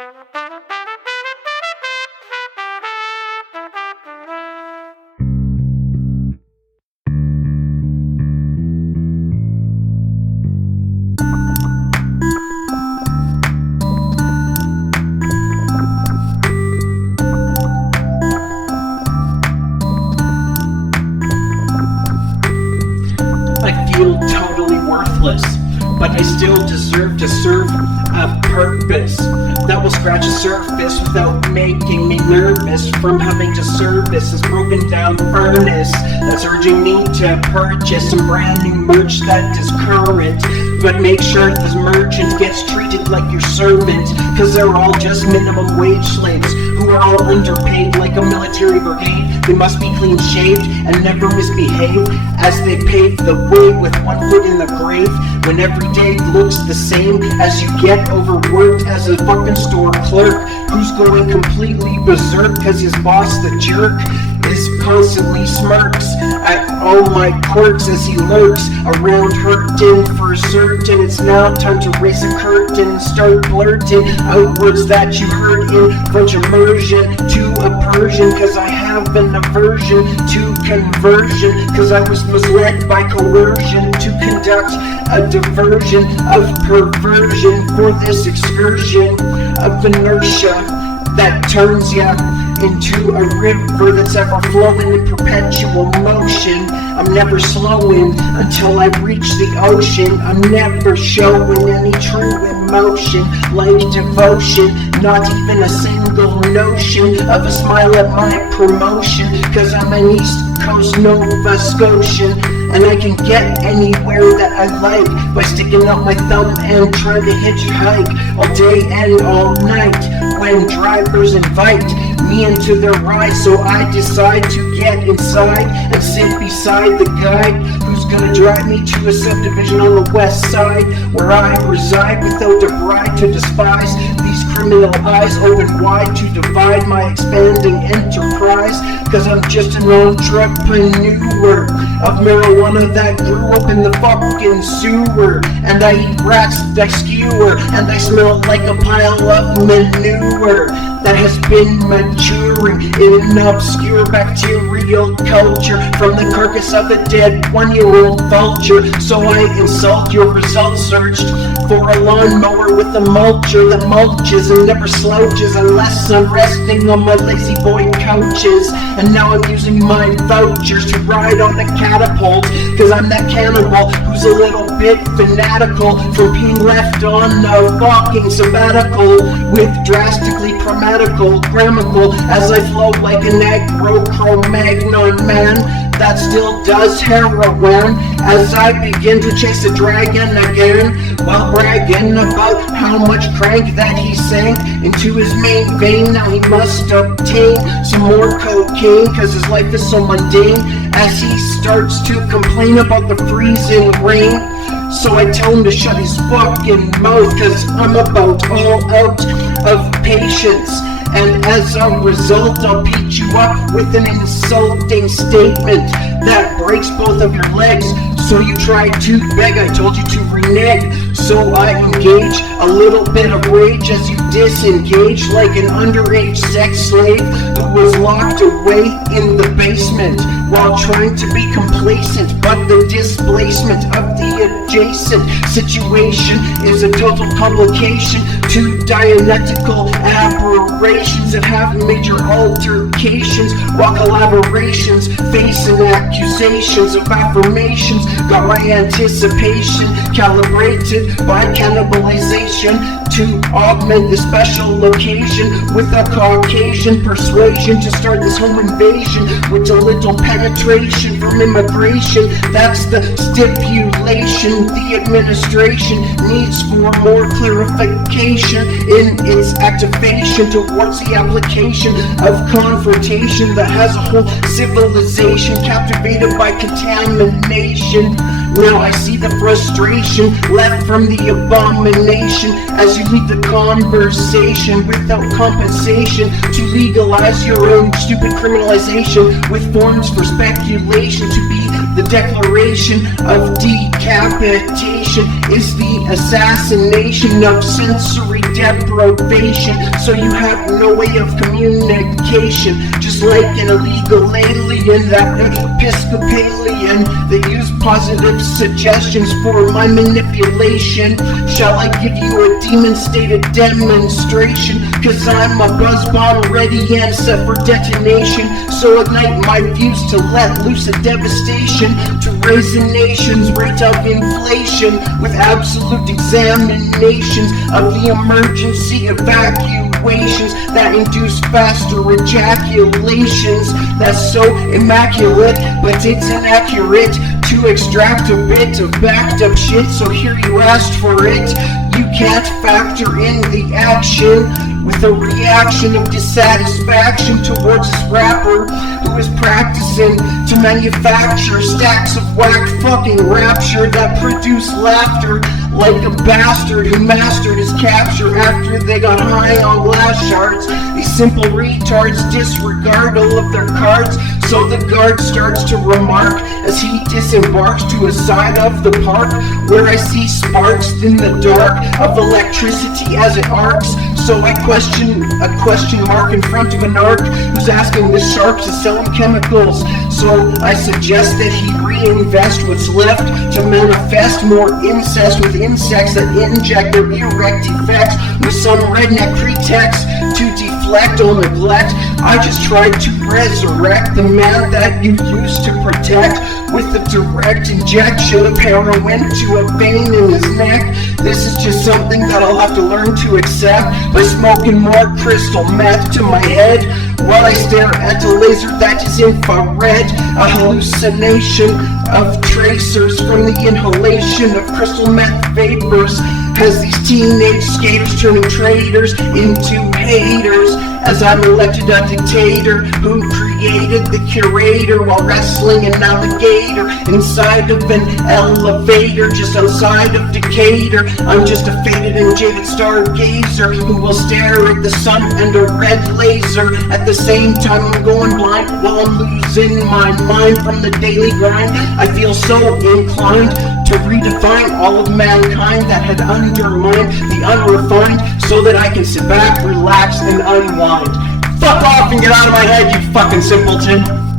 I feel totally worthless, but I still deserve to serve a purpose that will scratch the surface without making me nervous from having to service this broken down furnace that's urging me to purchase some brand new merch that is current. But make sure this merchant gets treated like your servant, cause they're all just minimum wage slaves who are all underpaid like a military brigade. They must be clean shaved and never misbehave as they pave the way with one foot in the grave, when every day looks the same as you get overworked as a fucking store clerk who's going completely berserk cause his boss, the jerk, is constantly smirks at all my quirks as he lurks around hurting for certain. It's now time to raise a curtain and start blurting out words that you heard in French immersion to a Persian, cause I have an aversion to conversion, cause I was misled by coercion to conduct a diversion of perversion for this excursion of inertia that turns ya into a river that's ever flowing in perpetual motion. I'm never slowing until I reach the ocean. I'm never showing any true emotion like devotion, not even a single notion of a smile at my promotion, cause I'm an East Coast Nova Scotian, and I can get anywhere that I like by sticking out my thumb and trying to hitchhike all day and all night when drivers invite me into their ride. So I decide to get inside and sit beside the guy who's gonna drive me to a subdivision on the west side where I reside without a bride to despise. These criminal eyes open wide to divide my expanding enterprise, cause I'm just an entrepreneur of marijuana that grew up in the fucking sewer, and I eat rats that skewer, and I smell like a pile of manure that has been maturing in an obscure bacterial culture from the carcass of a dead 1-year-old vulture. So I insult your results searched for a lawnmower with a mulcher that mulches and never slouches unless I'm resting on my lazy boy couches. And now I'm using my vouchers to ride on the catapult, cause I'm that cannibal who's a little bit fanatical from being left on a walking sabbatical with drastically grammatical as I flow like an agro-Cro-Magnon man that still does heroin as I begin to chase a dragon again while bragging about how much crank that he sank into his main vein. Now he must obtain some more cocaine cause his life is so mundane as he starts to complain about the freezing rain. So I tell him to shut his fucking mouth cause I'm about all out of patience. And as a result, I'll beat you up with an insulting statement that breaks both of your legs. So you tried to beg, I told you to renege. So I engage a little bit of rage as you disengage like an underage sex slave who was locked away in the basement while trying to be complacent. But the displacement of the adjacent situation is a total complication to dialectical aberrations that have major altercations, while collaborations facing accusations of affirmations got my anticipation calibrated by cannibalization to augment the special occasion with a Caucasian persuasion to start this home invasion with a little penetration from immigration. That's the stipulation the administration needs for more clarification in its activation towards the application of confrontation that has a whole civilization captivated by contamination. Now I see the frustration left from the abomination as you lead the conversation without compensation to legalize your own stupid criminalization with forms for speculation to be The declaration of decapitation is the assassination of sensory deprivation. So you have no way of communication, just like an illegal alien, that Episcopalian. They use positive suggestions for my manipulation. Shall I give you a demon-stated demonstration? Cause I'm a buzz bomb ready and set for detonation. So ignite my views to let loose a devastation, to raise the nation's rate of inflation with absolute examinations of the emergency evacuations that induce faster ejaculations. That's so immaculate, but it's inaccurate to extract a bit of backed up shit. So here you asked for it. You can't factor in the action with a reaction of dissatisfaction towards this rapper who is practicing to manufacture stacks of whack fucking rapture that produce laughter like a bastard who mastered his capture after they got high on glass shards. These simple retards disregard all of their cards, so the guard starts to remark as he disembarks to a side of the park where I see sparks in the dark of electricity as it arcs. So I question a question mark in front of an arc who's asking the shark to sell him chemicals. So I suggest that he reinvest what's left to manifest more incest with insects that inject their erect effects with some redneck pretext to deflect or neglect. I just tried to resurrect the man that you used to protect with the direct injection of heroin to a vein in his neck. This is just something that I'll have to learn to accept by smoking more crystal meth to my head while I stare at a laser that is infrared, a hallucination of tracers from the inhalation of crystal meth vapors, as these teenage skaters turning traitors into haters, as I'm elected a dictator who created the curator while wrestling an alligator inside of an elevator just outside of Decatur. I'm just a faded and jaded stargazer who will stare at the sun and a red laser. At the same time I'm going blind while I'm losing my mind from the daily grind. I feel so inclined to redefine all of mankind that had undermined the unrefined, so that I can sit back, relax, and unwind. Fuck off and get out of my head, you fucking simpleton!